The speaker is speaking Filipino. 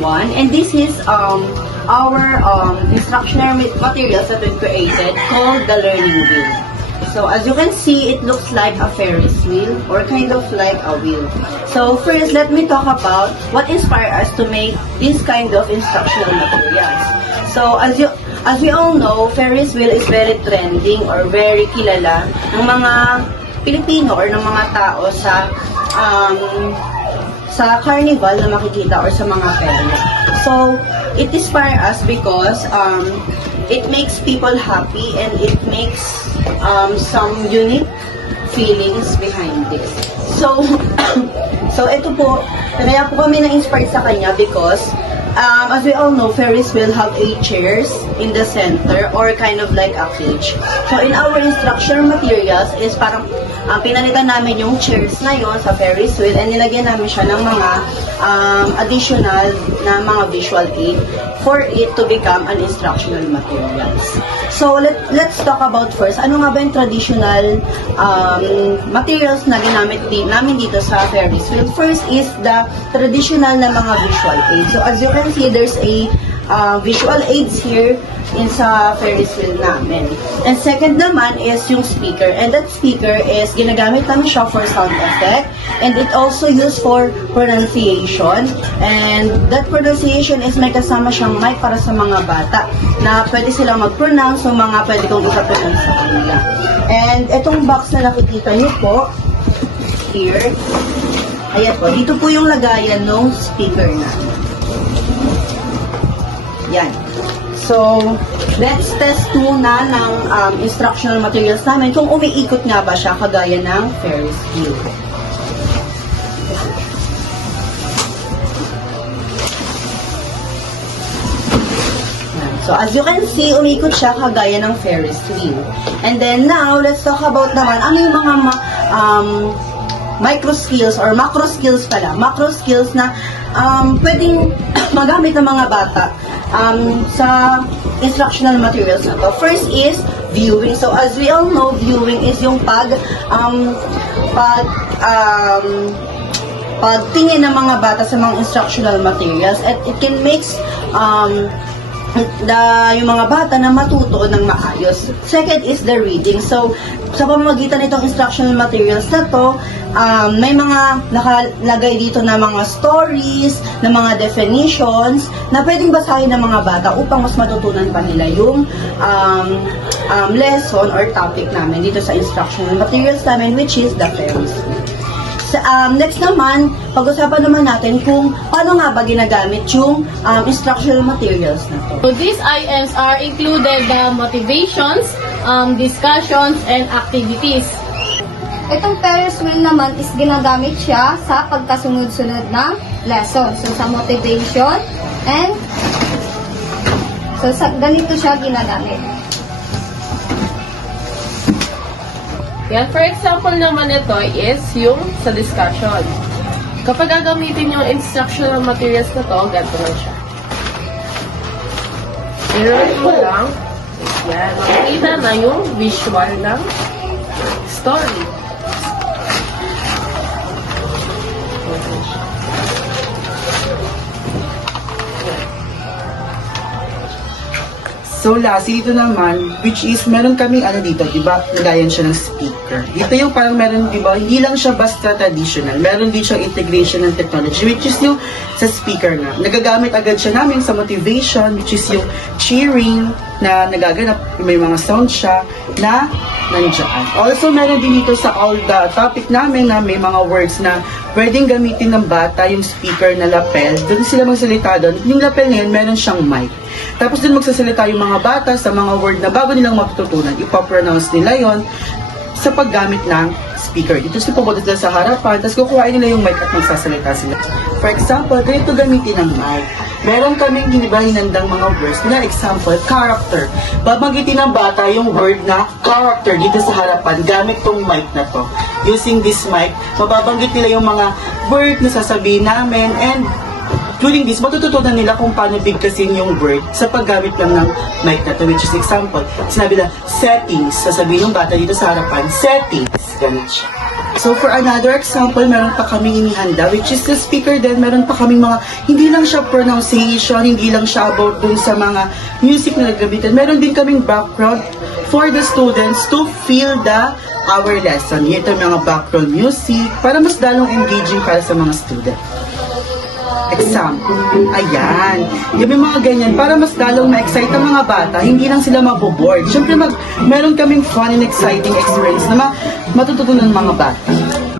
everyone, and this is our instructional materials that we've created called the learning wheel. So as you can see, it looks like a Ferris wheel or kind of like a wheel. So first, let me talk about what inspired us to make this kind of instructional materials. So as we all know, Ferris wheel is very trending or very kilala ng mga Pilipino or ng mga tao sa carnival na makikita or sa mga pera. So it inspired us because it makes people happy and it makes some unique feelings behind this. So, ito po, kaya po kami na-inspired sa kanya because as we all know, Ferris wheel have 8 chairs in the center or kind of like a cage. So in our instructional materials is parang pinalitan namin yung chairs na yon sa Ferris wheel and nilagyan namin siya ng mga additional na mga visual aid for it to become an instructional materials. So let's talk about first, ano nga ba yung traditional materials na ginamit namin dito sa Ferris wheel. First is the traditional na mga visual aids. So as you can see, there's a visual aids here in sa Ferris wheel namin. And second naman is yung speaker. And that speaker is ginagamit namin siya for sound effect. And it also used for pronunciation. And that pronunciation is may kasama siyang mic para sa mga bata na pwede silang mag-pronounce o mga pwede kong isa-pronounce sa kanila. And itong box na nakikita niyo po here, ayan po, dito po yung lagayan ng speaker na. Yan. So, let's test muna ng instructional materials namin kung umiikot nga ba siya kagaya ng Ferris wheel. Yan. So, as you can see, umiikot siya kagaya ng Ferris wheel. And then now, let's talk about naman ano yung mga micro skills or macro skills pala. Macro skills na pwedeng magamit ng mga bata sa instructional materials na to. First is viewing. So as we all know, viewing is yung pagtingin ng mga bata sa mga instructional materials, and it can makes yung mga bata na matuto ng maayos. Second is the reading. So, sa pamamagitan nitong instructional materials na to, may mga nakalagay dito na mga stories, na mga definitions, na pwedeng basahin ng mga bata upang mas matutunan pa nila yung lesson or topic namin dito sa instructional materials namin, which is the Ferris wheel. Next naman, pag-usapan naman natin kung paano nga ba ginagamit yung instructional materials na to. So these items are included the motivations, discussions, and activities. Itong Ferris wheel naman is ginagamit siya sa pagkasunod-sunod ng lesson. So sa motivation and sa ganito siya ginagamit. Yan, for example naman ito is yung sa discussion. Kapag gagamitin yung instructional materials na to, ganito lang siya. I-roll mo lang. Yan, makikita na yung visual ng story. So lastly, dito naman, which is, meron kaming dito, diba? Nagayan siya ng speaker. Dito yung parang meron, diba? Hindi lang siya basta traditional. Meron din siyang integration ng technology, which is yung sa speaker na. Nagagamit agad siya namin sa motivation, which is yung cheering na nagaganap. May mga sound siya na nandiyan. Also, meron din dito sa all the topic namin na may mga words na pwedeng gamitin ng bata yung speaker na lapel. Doon sila magsalita doon. Yung lapel na yun, meron siyang mic. Tapos doon magsasalita yung mga bata sa mga word na bago nilang matututunan. Ipapronounce nila yon sa paggamit ng speaker. Dito sila pumunta sila sa harapan, tapos kukuhain nila yung mic at magsasalita sila. For example, ganito gamitin ng mic. Meron kaming hinandang mga words na example, character. Babanggitin ng bata yung word na character dito sa harapan gamit tong mic na to. Using this mic, mababanggit nila yung mga word na sasabihin namin, and during this, matututunan nila kung paano bigkasin yung word sa paggamit lang ng mic na to, which is example. Sinabi na, settings. Sasabihin yung bata dito sa harapan, settings. Ganun siya. So for another example, meron pa kaming inihanda, which is the speaker din, meron pa kaming mga, hindi lang siya pronunciation, hindi lang siya about dun sa mga music na nagamitan. Meron din kaming background for the students to feel our lesson. Ito yung mga background music, para mas dalong engaging para sa mga student. Example. Ayan. Yung mga ganyan, para mas lalong ma-excite ang mga bata, hindi lang sila maboboard. Siyempre, meron kaming fun and exciting experience na matututunan ng mga bata.